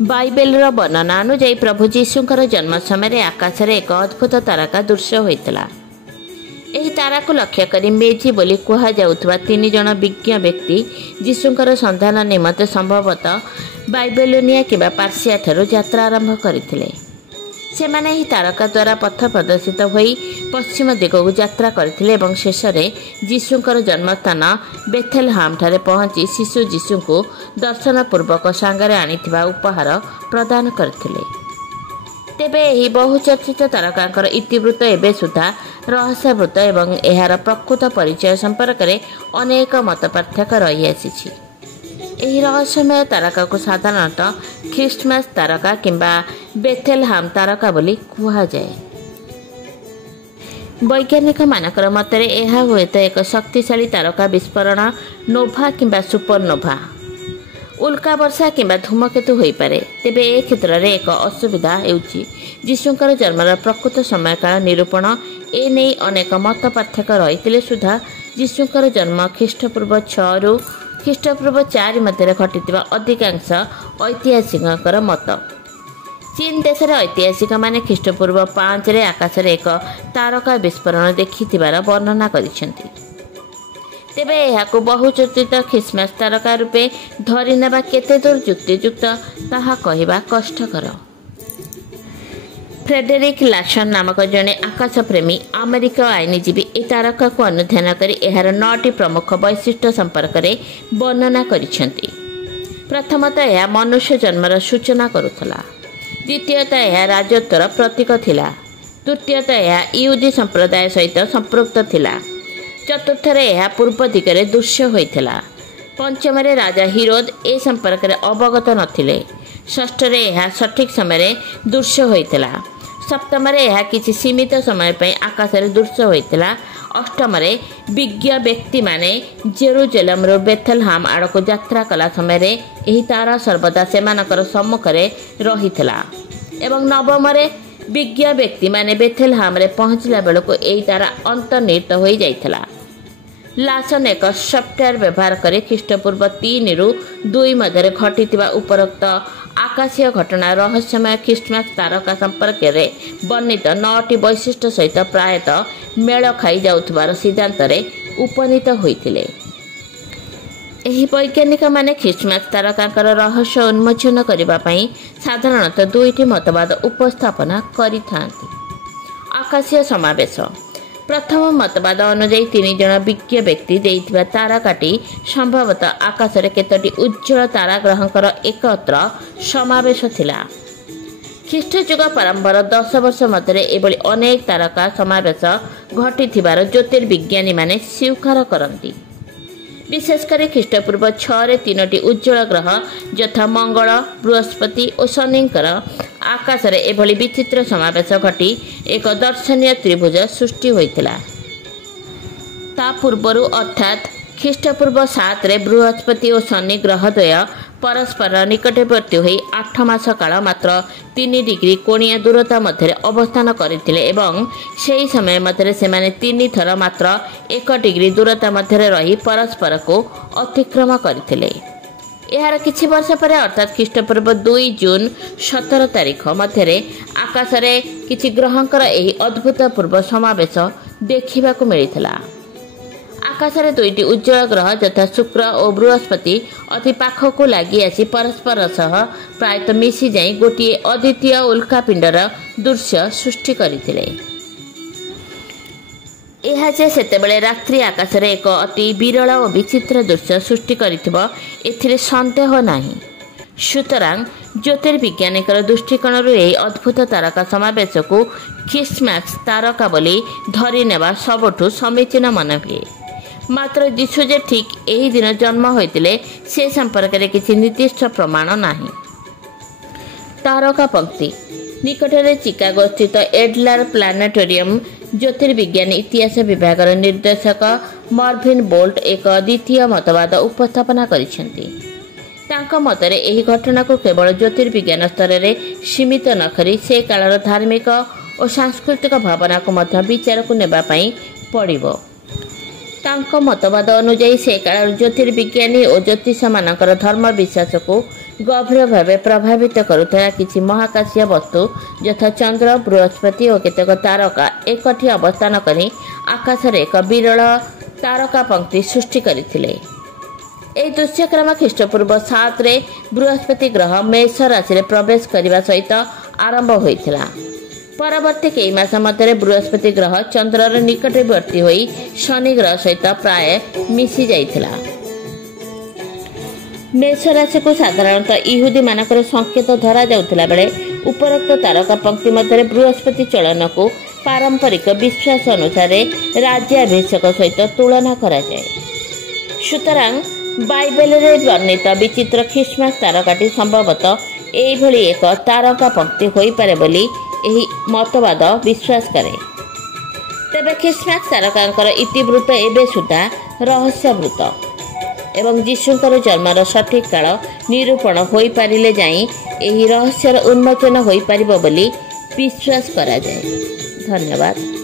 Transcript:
ବାଇବେଲର ବର୍ଣ୍ଣନା ଅନୁଯାୟୀ ପ୍ରଭୁ ଯୀଶୁଙ୍କର ଜନ୍ମ ସମୟରେ ଆକାଶରେ ଏକ ଅଦ୍ଭୁତ ତାରକା ଦୃଶ୍ୟ ହୋଇଥିଲା। ଏହି ତାରାକୁ ଲକ୍ଷ୍ୟ କରି ମେଜି ବୋଲି କୁହାଯାଉଥିବା 3 ଜଣ ବିଜ୍ଞ ବ୍ୟକ୍ତି ଯୀଶୁଙ୍କର ସନ୍ଧାନ ନିମନ୍ତେ ସମ୍ଭବତଃ ବାଇବେଲୋନିଆ କିମ୍ବା ପାର୍ସିଆ ଠାରୁ ଯାତ୍ରା ଆରମ୍ଭ କରିଥିଲେ। ସେମାନେ ଏହି ତାରକା ଦ୍ୱାରା ପଥ ପ୍ରଦର୍ଶିତ ହୋଇ ପଶ୍ଚିମ ଦିଗକୁ ଯାତ୍ରା କରିଥିଲେ ଏବଂ ଶେଷରେ ଯୀଶୁଙ୍କର ଜନ୍ମସ୍ଥାନ ବେଥେଲହାମ୍ ଠାରେ ପହଞ୍ଚି ଶିଶୁ ଯୀଶୁଙ୍କୁ ଦର୍ଶନପୂର୍ବକ ସାଙ୍ଗରେ ଆଣିଥିବା ଉପହାର ପ୍ରଦାନ କରିଥିଲେ। ତେବେ ଏହି ବହୁଚର୍ଚ୍ଚିତ ତାରକାଙ୍କର ଇତିବୃତ୍ତ ଏବେ ସୁଦ୍ଧା ରହସ୍ୟାବୃତ ଏବଂ ଏହାର ପ୍ରକୃତ ପରିଚୟ ସମ୍ପର୍କରେ ଅନେକ ମତ ପାର୍ଥକ୍ୟ ରହିଆସିଛି। ଏହି ରହସ୍ୟମୟ ତାରକାକୁ ସାଧାରଣତଃ ଖ୍ରୀଷ୍ଟମାସ ତାରକା କିମ୍ବା ବେଥେଲହାମ୍ ତାରକା ବୋଲି କୁହାଯାଏ। ବୈଜ୍ଞାନିକମାନଙ୍କର ମତରେ ଏହା ହୁଏତ ଏକ ଶକ୍ତିଶାଳୀ ତାରକା ବିସ୍ଫୋରଣ, ନୋଭା କିମ୍ବା ସୁପରନୋଭା, ଉଲ୍କା ବର୍ଷା କିମ୍ବା ଧୂମକେତୁ ହୋଇପାରେ। ତେବେ ଏ କ୍ଷେତ୍ରରେ ଏକ ଅସୁବିଧା ହେଉଛି ଯୀଶୁଙ୍କର ଜନ୍ମର ପ୍ରକୃତ ସମୟକାଳ ନିରୂପଣ। ଏ ନେଇ ଅନେକ ମତ ପାର୍ଥକ୍ୟ ରହିଥିଲେ ସୁଦ୍ଧା ଯୀଶୁଙ୍କର ଜନ୍ମ ଖ୍ରୀଷ୍ଟପୂର୍ବ 6ରୁ ଖ୍ରୀଷ୍ଟପୂର୍ବ 4 ମଧ୍ୟରେ ଘଟିଥିବା ଅଧିକାଂଶ ଐତିହାସିକଙ୍କର ମତ। ଚୀନ ଦେଶର ଐତିହାସିକମାନେ ଖ୍ରୀଷ୍ଟପୂର୍ବ 5ରେ ଆକାଶରେ ଏକ ତାରକା ବିସ୍ଫୋରଣ ଦେଖିଥିବାର ବର୍ଣ୍ଣନା କରିଛନ୍ତି। ତେବେ ଏହାକୁ ବହୁଚର୍ଚ୍ଚିତ ଖ୍ରୀଷ୍ଟମାସ ତାରକା ରୂପେ ଧରିନେବା କେତେ ଦୂର ଯୁକ୍ତିଯୁକ୍ତ ତାହା କହିବା କଷ୍ଟକର। ଫ୍ରେଡେରିକ୍ ଲାସନ୍ ନାମକ ଜଣେ ଆକାଶପ୍ରେମୀ ଆମେରିକୀୟ ଆଇନଜୀବୀ ଏହି ତାରକାକୁ ଅନୁଧ୍ୟାନ କରି ଏହାର 9ଟି ପ୍ରମୁଖ ବୈଶିଷ୍ଟ୍ୟ ସମ୍ପର୍କରେ ବର୍ଣ୍ଣନା କରିଛନ୍ତି। ପ୍ରଥମତଃ ଏହା ମନୁଷ୍ୟ ଜନ୍ମର ସୂଚନା କରୁଥିଲା। ଦ୍ୱିତୀୟତଃ ଏହା ରାଜତ୍ୱର ପ୍ରତୀକ ଥିଲା। ତୃତୀୟତଃ ଏହା ଇହୁଦୀ ସମ୍ପ୍ରଦାୟ ସହିତ ସମ୍ପୃକ୍ତ ଥିଲା। ଚତୁର୍ଥରେ ଏହା ପୂର୍ବ ଦିଗରେ ଦୃଶ୍ୟ ହୋଇଥିଲା। ପଞ୍ଚମରେ ରାଜା ହିରୋଦ ଏ ସମ୍ପର୍କରେ ଅବଗତ ନଥିଲେ। ଷଷ୍ଠରେ ଏହା ସଠିକ୍ ସମୟରେ ଦୃଶ୍ୟ ହୋଇଥିଲା। ସପ୍ତମରେ ଏହା କିଛି ସୀମିତ ସମୟ ପାଇଁ ଆକାଶରେ ଦୃଶ୍ୟ ହୋଇଥିଲା। ଅଷ୍ଟମରେ ବିଜ୍ଞ ବ୍ୟକ୍ତିମାନେ ଜେରୁଜେଲମରୁ ବେଥେଲହାମ୍ ଆଡ଼କୁ ଯାତ୍ରା କଲା ସମୟରେ ଏହି ତାରା ସର୍ବଦା ସେମାନଙ୍କର ସମ୍ମୁଖରେ ରହିଥିଲା। ଏବଂ ନବମରେ ବିଜ୍ଞ ବ୍ୟକ୍ତିମାନେ ବେଥେଲହାମ୍ରେ ପହଞ୍ଚିଲା ବେଳକୁ ଏହି ତାରା ଅନ୍ତର୍ନିହିତ ହୋଇଯାଇଥିଲା। ଲାସନ୍ ଏକ ସଫ୍ଟୱେର୍ ବ୍ୟବହାର କରି ଖ୍ରୀଷ୍ଟପୂର୍ବ 3ରୁ 2 ମଧ୍ୟରେ ଘଟିଥିବା ଉପରୋକ୍ତ ଆକାଶୀୟ ଘଟଣା ରହସ୍ୟମୟ ଖ୍ରୀଷ୍ଟମାସ ତାରକା ସମ୍ପର୍କରେ ବର୍ଣ୍ଣିତ 9ଟି ବୈଶିଷ୍ଟ୍ୟ ସହିତ ପ୍ରାୟତଃ ମେଳ ଖାଇ ଯାଉଥିବାର ସିଦ୍ଧାନ୍ତରେ ଉପନୀତ ହୋଇଥିଲେ। ଏହି ବୈଜ୍ଞାନିକମାନେ ଖ୍ରୀଷ୍ଟମାସ ତାରକାଙ୍କର ରହସ୍ୟ ଉନ୍ମୋଚନ କରିବା ପାଇଁ ସାଧାରଣତଃ 2ଟି ମତବାଦ ଉପସ୍ଥାପନା କରିଥାନ୍ତି। ଆକାଶୀୟ ସମାବେଶ। ପ୍ରଥମ ମତବାଦ ଅନୁଯାୟୀ 3 ଜଣ ବିଜ୍ଞ ବ୍ୟକ୍ତି ଦେଇଥିବା ତାରକାଟି ସମ୍ଭବତଃ ଆକାଶରେ କେତୋଟି ଉଜ୍ଜ୍ୱଳ ତାରାଗ୍ରହଙ୍କର ଏକତ୍ର ସମାବେଶ ଥିଲା। ଖ୍ରୀଷ୍ଟଯୁଗ ପ୍ରାରମ୍ଭର 10 ବର୍ଷ ମଧ୍ୟରେ ଏଭଳି ଅନେକ ତାରକା ସମାବେଶ ଘଟିଥିବାର ଜ୍ୟୋତିର୍ବିଜ୍ଞାନୀମାନେ ସ୍ୱୀକାର କରନ୍ତି। ବିଶେଷ କରି ଖ୍ରୀଷ୍ଟପୂର୍ବ 6ରେ 3ଟି ଉଜ୍ଜ୍ୱଳ ଗ୍ରହ ଯଥା ମଙ୍ଗଳ, ବୃହସ୍ପତି ଓ ଶନିଙ୍କର ଆକାଶରେ ଏଭଳି ବିଚିତ୍ର ସମାବେଶ ଘଟି ଏକ ଦର୍ଶନୀୟ ତ୍ରିଭୁଜ ସୃଷ୍ଟି ହୋଇଥିଲା। ତା ପୂର୍ବରୁ ଅର୍ଥାତ୍ ଖ୍ରୀଷ୍ଟପୂର୍ବ 7ରେ ବୃହସ୍ପତି ଓ ଶନି ଗ୍ରହଦ୍ୱୟ ପରସ୍ପର ନିକଟବର୍ତ୍ତୀ ହୋଇ 8 ମାସ କାଳ ମାତ୍ର 3 ଡିଗ୍ରୀ କୋଣୀୟ ଦୂରତା ମଧ୍ୟରେ ଅବସ୍ଥାନ କରିଥିଲେ ଏବଂ ସେହି ସମୟ ମଧ୍ୟରେ ସେମାନେ 3 ଥର ମାତ୍ର 1 ଡିଗ୍ରୀ ଦୂରତା ମଧ୍ୟରେ ରହି ପରସ୍ପରକୁ ଅତିକ୍ରମ କରିଥିଲେ। ଏହାର କିଛି ବର୍ଷ ପରେ ଅର୍ଥାତ୍ ଖ୍ରୀଷ୍ଟପୂର୍ବ 2 ଜୁନ୍ 17 ତାରିଖ ମଧ୍ୟରେ ଆକାଶରେ କିଛି ଗ୍ରହଙ୍କର ଏହି ଅଦ୍ଭୁତପୂର୍ବ ସମାବେଶ ଦେଖିବାକୁ ମିଳିଥିଲା। ଆକାଶରେ 2ଟି ଉଜ୍ଜ୍ୱଳ ଗ୍ରହ ଯଥା ଶୁକ୍ର ଓ ବୃହସ୍ପତି ଅତି ପାଖକୁ ଲାଗି ଆସି ପରସ୍ପର ସହ ପ୍ରାୟତଃ ମିଶିଯାଇ ଗୋଟିଏ ଅଦ୍ୱିତୀୟ ଉଲ୍କାପିଣ୍ଡର ଦୃଶ୍ୟ ସୃଷ୍ଟି କରିଥିଲେ। ଏହା ଯେ ସେତେବେଳେ ରାତ୍ରି ଆକାଶରେ ଏକ ଅତି ବିରଳ ଓ ବିଚିତ୍ର ଦୃଶ୍ୟ ସୃଷ୍ଟି କରିଥିବ ଏଥିରେ ସନ୍ଦେହ ନାହିଁ। ସୁତରାଂ ଜ୍ୟୋତିର୍ବିଜ୍ଞାନୀଙ୍କର ଦୃଷ୍ଟିକୋଣରୁ ଏହି ଅଦ୍ଭୁତ ତାରକା ସମାବେଶକୁ ଖ୍ରୀଷ୍ଟମାସ ତାରକା ବୋଲି ଧରିନେବା ସବୁଠୁ ସମୀଚୀନ ମନେ ହୁଏ। ମାତ୍ର ଯୀଶୁ ଯେ ଠିକ୍ ଏହି ଦିନ ଜନ୍ମ ହୋଇଥିଲେ ସେ ସମ୍ପର୍କରେ କିଛି ନିର୍ଦ୍ଦିଷ୍ଟ ପ୍ରମାଣ ନାହିଁ। ତାରକା ପଙ୍କ୍ତି। ନିକଟରେ ଚିକାଗୋ ସ୍ଥିତ ଏଡଲାର ପ୍ଲାନେଟୋରିୟମ୍ ଜ୍ୟୋତିର୍ବିଜ୍ଞାନୀ ଇତିହାସ ବିଭାଗର ନିର୍ଦ୍ଦେଶକ ମର୍ଭିନ୍ ବୋଲ୍ଟ ଏକ ଦ୍ୱିତୀୟ ମତବାଦ ଉପସ୍ଥାପନା କରିଛନ୍ତି। ତାଙ୍କ ମତରେ ଏହି ଘଟଣାକୁ କେବଳ ଜ୍ୟୋତିର୍ବିଜ୍ଞାନ ସ୍ତରରେ ସୀମିତ ନ କରି ସେ କାଳର ଧାର୍ମିକ ଓ ସାଂସ୍କୃତିକ ଭାବନାକୁ ମଧ୍ୟ ବିଚାରକୁ ନେବା ପାଇଁ ପଡ଼ିବ। ତାଙ୍କ ମତବାଦ ଅନୁଯାୟୀ ସେ କାଳର ଜ୍ୟୋତିର୍ବିଜ୍ଞାନୀ ଓ ଜ୍ୟୋତିଷମାନଙ୍କର ଧର୍ମ ବିଶ୍ୱାସକୁ गभीर भाव प्रभावित करुवा किसी महाकाशीय वस्तु यथा चंद्र बृहस्पति और केतेक तारका एकठी अवस्थान कर आकाश में एक विरल तारका पंक्ति सृष्टि करथिले। ଏହି ଦୃଶ୍ୟକ୍ରମ ଖ୍ରୀଷ୍ଟପୂର୍ବ 7ରେ ବୃହସ୍ପତି ଗ୍ରହ ମେଷ ରାଶିରେ ପ୍ରବେଶ କରିବା ସହିତ ଆରମ୍ଭ ହୋଇଥିଲା। ପରବର୍ତ୍ତୀ କେଇ ମାସ ମଧ୍ୟରେ ବୃହସ୍ପତି ଗ୍ରହ ଚନ୍ଦ୍ରର ନିକଟବର୍ତ୍ତୀ ହୋଇ ଶନି ଗ୍ରହ ସହିତ ପ୍ରାୟ ମିଶି ଯାଇଥିଲା। ମେଷ ରାଶିକୁ ସାଧାରଣତଃ ଇହୁଦୀ ମାନଙ୍କର ସଂକେତ ଧରାଯାଉଥିଲା ବେଳେ ଉପରୋକ୍ତ ତାରକା ପଙ୍କ୍ତି ମଧ୍ୟରେ ବୃହସ୍ପତି ଚଳନକୁ ପାରମ୍ପରିକ ବିଶ୍ୱାସ ଅନୁସାରେ ରାଜ୍ୟାଭିଷେକ ସହିତ ତୁଳନା କରାଯାଏ। ସୁତରାଂ ବାଇବେଲରେ ବର୍ଣ୍ଣିତ ବିଚିତ୍ର ଖ୍ରୀଷ୍ଟମାସ ତାରକାଟି ସମ୍ଭବତଃ ଏଇଭଳି ଏକ ତାରକା ପଙ୍କ୍ତି ହୋଇପାରେ ବୋଲି ଏହି ମତବାଦ ବିଶ୍ୱାସ କରେ। ତେବେ ଖ୍ରୀଷ୍ଟମାସ ତାରକାଙ୍କର ଇତିବୃତ୍ତ ଏବେ ସୁଦ୍ଧା ରହସ୍ୟବୃତ ଏବଂ ଯୀଶୁଙ୍କର ଜନ୍ମର ସଠିକ୍ କାଳ ନିରୂପଣ ହୋଇପାରିଲେ ଯାଇ ଏହି ରହସ୍ୟର ଉନ୍ମୋଚନ ହୋଇପାରିବ ବୋଲି ବିଶ୍ୱାସ କରାଯାଏ। ଧନ୍ୟବାଦ।